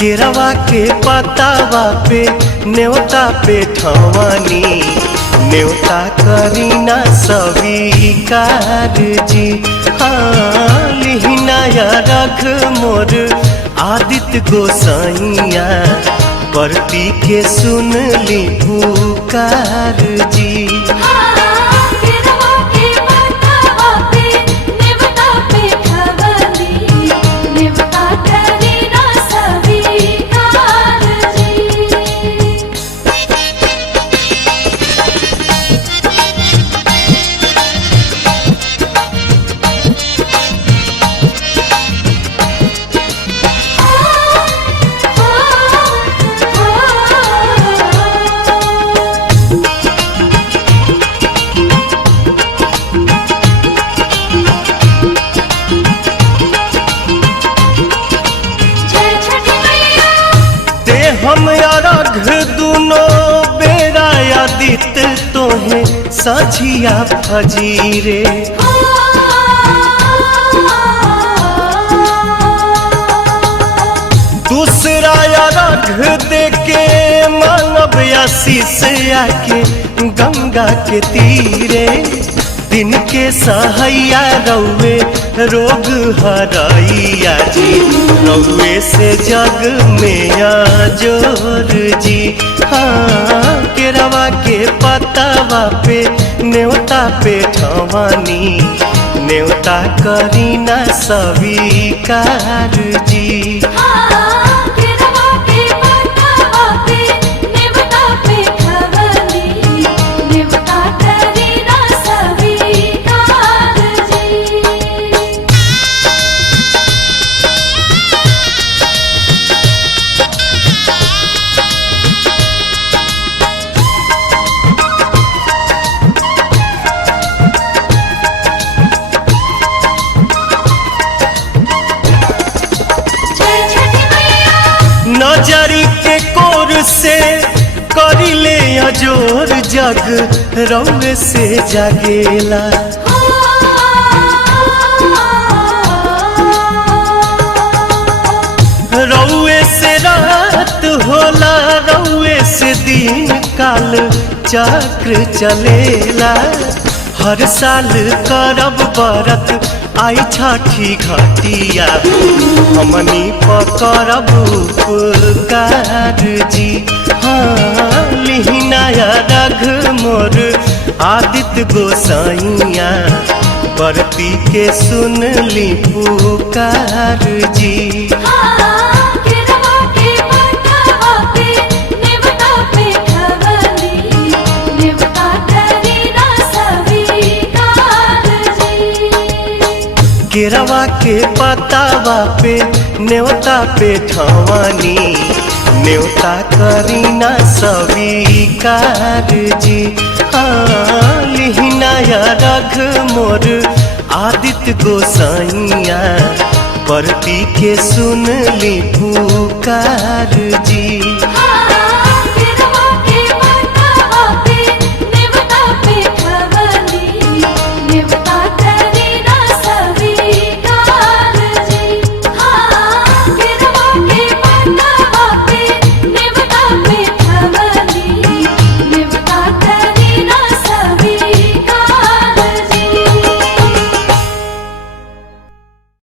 केरवा के पतावा पे न्योता पे ठवानी न्योता करीना स्वीकार जी। हाँ लिहिनाया रख मोर आदित्य गोसाइया परती के सुन ली पुकार जी। हम अरघ दुनो बेरा आदित्य तोहे सझिया फजीरे। दूसरा अरघ देके मानव आशीष आके गंगा के तीरे। दिन के सहैया रौवे रोग हरैया जी रौवे से जग में जोर जी। हाँ केरवा के पतावा पे न्योता पे ठवानी न्योता करीना स्वीकार जी। नजरी के कोर से करिले अजोर जग रौवे से जागेला। रौवे से रात होला रौवे से दिन काल चक्र चलेला। हर साल करब बरत आई छठी घटिया हमनी पकड़ब उपकार जी। हाँ लिहिनाया रघ मोर आदित्य गोसाइया परती के सुन ली पुकार जी। केरवा के पतावा पे न्योता पे ठवानी न्योता करीना स्वीकार जी। हाँ लिहिनाया रघ मोर आदित्य गोसाइया परती के सुन ली पुकार जी।